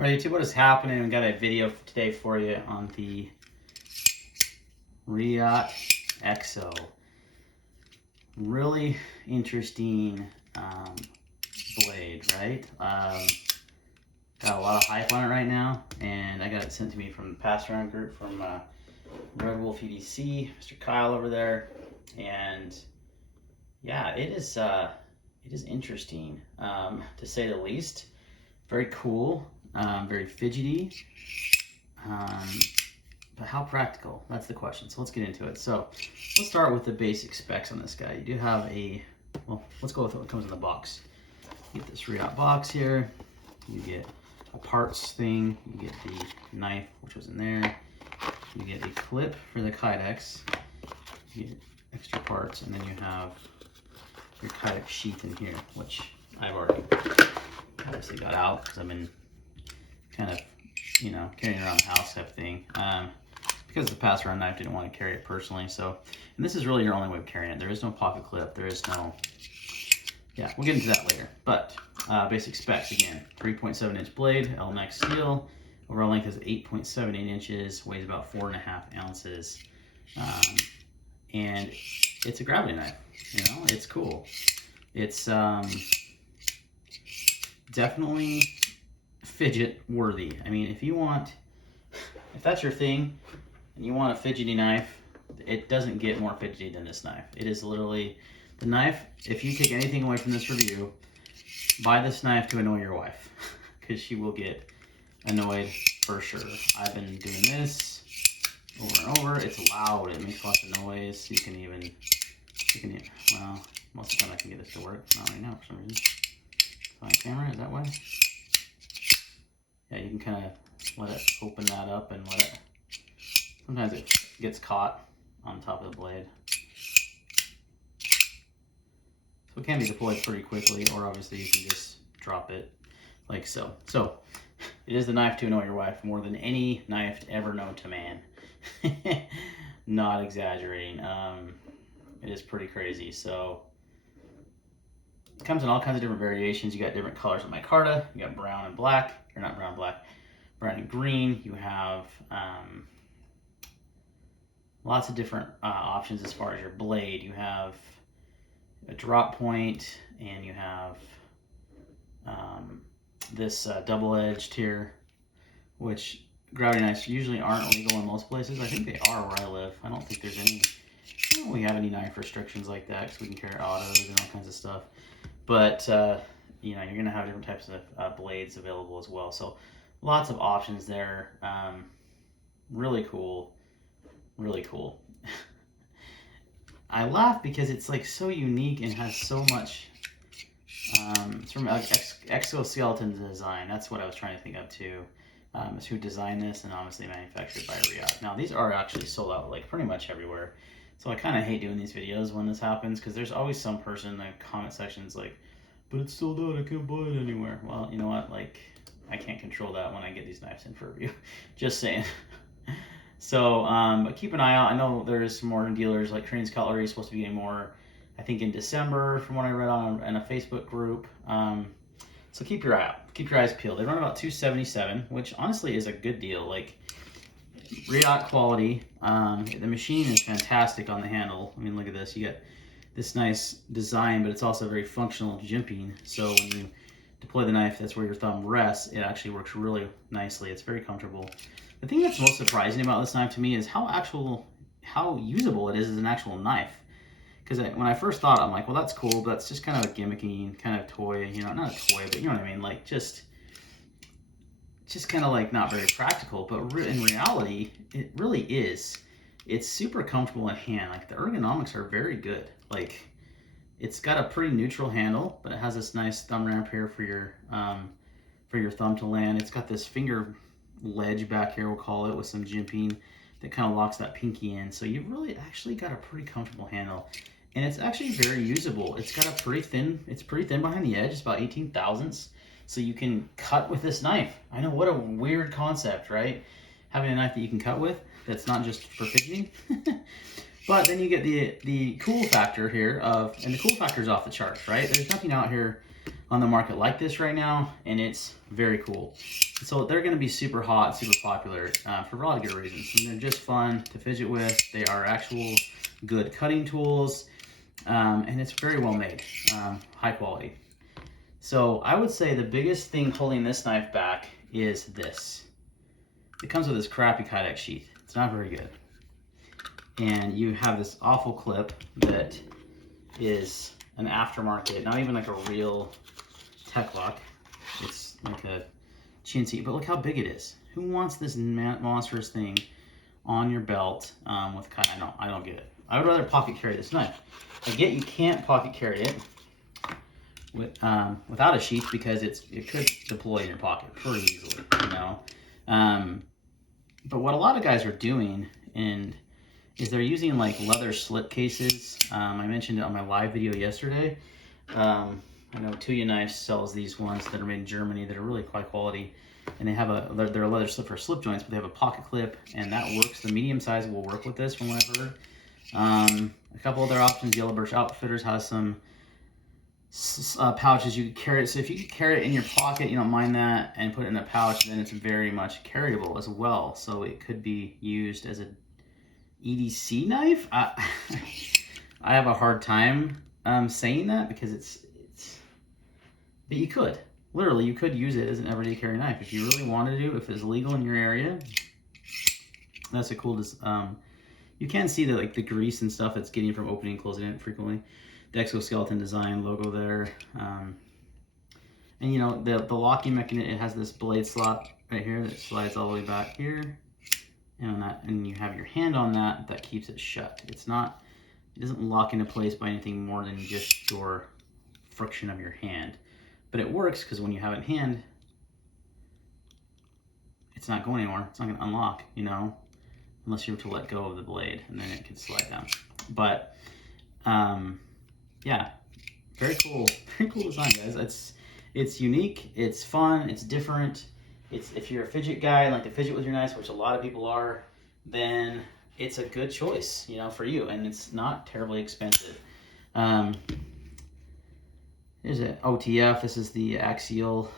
All right, YouTube, what is happening? We got a video today for you on the Reate EXO. Really interesting blade, right? Got a lot of hype on it right now, and I got it sent to me from the pass around group from Red Wolf EDC, Mr. Kyle over there, and yeah, it is interesting to say the least. Very cool. Very fidgety, but how practical? That's the question. So let's get into it. So let's start with the basic specs on this guy. You do have a, well, let's go with what comes in the box. You get this Reate box here. You get a parts thing. You get the knife, which was in there. You get a clip for the Kydex. You get extra parts, and then you have your Kydex sheath in here, which I've already obviously got out because I've been kind of, you know, carrying around the house type thing. Because the pass around knife, didn't want to carry it personally. So, and this is really your only way of carrying it. There is no pocket clip. There is no, yeah, we'll get into that later. But basic specs again: 3.7 inch blade, L-Max steel. Overall length is 8.78 inches. Weighs about 4.5 ounces. And it's a gravity knife. You know, it's cool. It's definitely fidget worthy. I mean, if that's your thing and you want a fidgety knife, it doesn't get more fidgety than this knife. It is literally the knife. If you take anything away from this review, buy this knife to annoy your wife, because she will get annoyed for sure. I've been doing this over and over. It's loud. It makes lots of noise. You can, well, most of the time I can get this to work. Not right now for some reason. My camera, is that way? Yeah, you can kind of let it open that up and let it, sometimes it gets caught on top of the blade. So it can be deployed pretty quickly, or obviously you can just drop it like so. So it is the knife to annoy your wife more than any knife ever known to man. Not exaggerating. It is pretty crazy. So it comes in all kinds of different variations. You got different colors of micarta. You got brown and black, or not brown, black, brown and green. You have lots of different options as far as your blade. You have a drop point, and you have this double-edged here, which gravity knives usually aren't legal in most places. I think they are where I live. I don't think there's any, I don't really have any knife restrictions like that, because we can carry autos and all kinds of stuff. But you know, you're gonna have different types of blades available as well. So lots of options there. Really cool, really cool. I laugh because it's like so unique and has so much. It's from Exoskeleton Design. That's what I was trying to think of too. Is who designed this, and obviously manufactured by Reate. Now these are actually sold out like pretty much everywhere. So I kind of hate doing these videos when this happens, because there's always some person in the comment sections like, but it's sold out, I can't buy it anywhere. Well, you know what, like, I can't control that when I get these knives in for review. Just saying. So, but keep an eye out. I know there's some more dealers, like Crane's Cutlery is supposed to be getting more, I think in December, from what I read on in a Facebook group. So keep your eye out. Keep your eyes peeled. They run about $277, which honestly is a good deal. Like, Reate quality. The machine is fantastic on the handle. I mean, look at this. You get this nice design, but it's also very functional jimping. So when you deploy the knife, that's where your thumb rests. It actually works really nicely. It's very comfortable. The thing that's most surprising about this knife to me is how usable it is as an actual knife. Because when I first thought, I'm like, well, that's cool, but that's just kind of a gimmicky kind of toy. You know, not a toy, but you know what I mean. Like just kind of like not very practical, but in reality, it really is. It's super comfortable in hand. Like the ergonomics are very good. Like it's got a pretty neutral handle, but it has this nice thumb ramp here for your thumb to land. It's got this finger ledge back here, we'll call it, with some jimping that kind of locks that pinky in. So you've really actually got a pretty comfortable handle, and it's actually very usable. It's got a pretty thin. It's pretty thin behind the edge. It's about 18 thousandths. So you can cut with this knife. I know, what a weird concept, right? Having a knife that you can cut with, that's not just for fidgeting. But then you get the cool factor here and the cool factor is off the charts, right? There's nothing out here on the market like this right now, and it's very cool. So they're going to be super hot, super popular for a lot of good reasons. I mean, they're just fun to fidget with. They are actual good cutting tools, and it's very well made, high quality. So I would say the biggest thing holding this knife back is this. It comes with this crappy Kydex sheath. It's not very good. And you have this awful clip that is an aftermarket, not even like a real tech lock. It's like a chintzy, but look how big it is. Who wants this monstrous thing on your belt with I don't get it. I would rather pocket carry this knife. I get you can't pocket carry it without a sheath because it could deploy in your pocket pretty easily, you know. But what a lot of guys are doing is they're using like leather slip cases. I mentioned it on my live video yesterday. I know Tuya Knives sells these ones that are made in Germany that are really high quality, and they have they're a leather slip for slip joints, but they have a pocket clip, and that works. The medium size will work with this, from what I've heard. A couple other options. Yellow Birch Outfitters has some pouches you could carry it. So if you could carry it in your pocket, you don't mind that, and put it in a pouch, then it's very much carryable as well. So it could be used as a EDC knife. I have a hard time saying that because but you could. Literally, you could use it as an everyday carry knife if you really wanted to, if it's legal in your area. That's a cool, you can see the grease and stuff that's getting from opening and closing it frequently. The exoskeleton design logo there. And you know, the locking mechanism, it has this blade slot right here that slides all the way back here. And you have your hand on that, that keeps it shut. It doesn't lock into place by anything more than just your friction of your hand. But it works because when you have it in hand, it's not going anywhere. It's not going to unlock, you know, unless you were to let go of the blade, and then it could slide down. But yeah, very cool design, guys. It's unique, it's fun, it's different. If you're a fidget guy and like to fidget with your knives, which a lot of people are, then it's a good choice, you know, for you, and it's not terribly expensive. Here's an OTF. This is the Axial.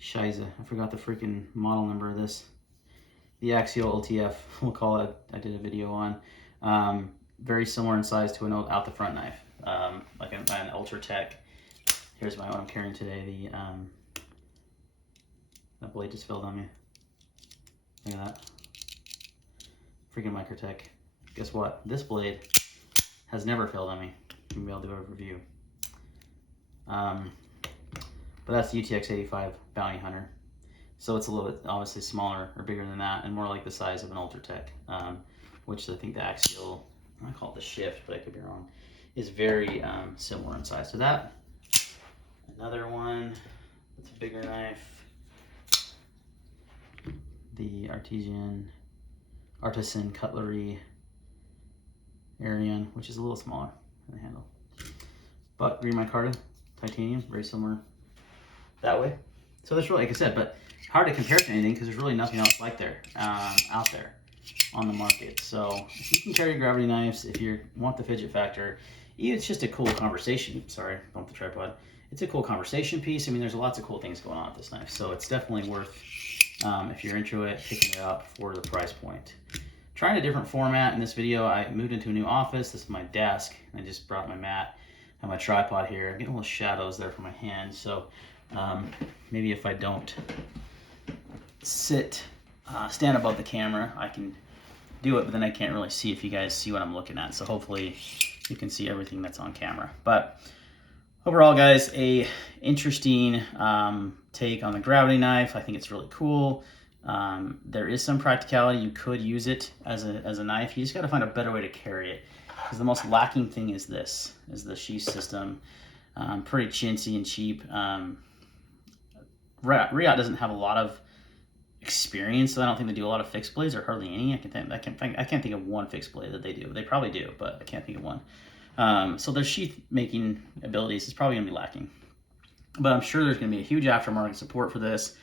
Shiza, I forgot the freaking model number of this. The Axial OTF, we'll call it. I did a video on. Very similar in size to an out the front knife, like an Ultra Tech. Here's my one I'm carrying today. That blade just fell on me. Look at that. Freaking Microtech. Guess what? This blade has never failed on me. Maybe I'll do a review. But that's the UTX 85 Bounty Hunter. So it's a little bit obviously smaller or bigger than that, and more like the size of an Ultra Tech, which I think the Axial, I call it the Shift, but I could be wrong, is very similar in size to that. Another one that's a bigger knife. The Artisan Cutlery Arian, which is a little smaller than the handle. But Green Micarta, titanium, very similar that way. So there's really, like I said, but hard to compare to anything because there's really nothing else like there, out there on the market. So if you can carry gravity knives, if you want the fidget factor, it's just a cool conversation. Sorry, bump the tripod. It's a cool conversation piece. I mean, there's lots of cool things going on with this knife. So it's definitely worth, if you're into it, picking it up for the price point. Trying a different format in this video. I moved into a new office. This is my desk. I just brought my mat and my tripod here. I'm getting little shadows there for my hands. So maybe if I don't stand above the camera, I can do it, but then I can't really see if you guys see what I'm looking at. So hopefully you can see everything that's on camera. But overall, guys, a interesting take on the gravity knife. I think it's really cool. There is some practicality. You could use it as a knife. You just got to find a better way to carry it, because the most lacking thing is the sheath system. Pretty chintzy and cheap. Reate doesn't have a lot of experience, so I don't think they do a lot of fixed blades, or hardly any. I can't think of one fixed blade that they do. They probably do, but I can't think of one. So their sheath making abilities is probably gonna be lacking. But I'm sure there's gonna be a huge aftermarket support for this,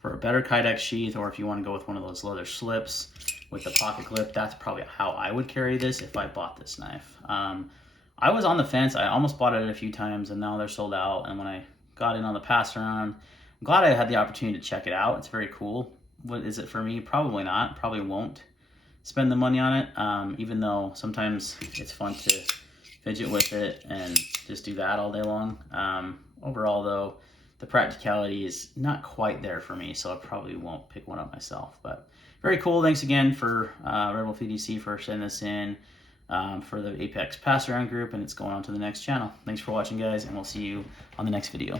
for a better Kydex sheath, or if you want to go with one of those leather slips with the pocket clip. That's probably how I would carry this if I bought this knife. I was on the fence. I almost bought it a few times, and now they're sold out. And when I got in on the pass around, I'm glad I had the opportunity to check it out. It's very cool. What is it for me? Probably not. Probably won't spend the money on it, even though sometimes it's fun to fidget with it and just do that all day long. Overall, though, the practicality is not quite there for me, so I probably won't pick one up myself. But very cool. Thanks again for Red Wolf EDC for sending this in for the Apex Pass Around group, and it's going on to the next channel. Thanks for watching, guys, and we'll see you on the next video.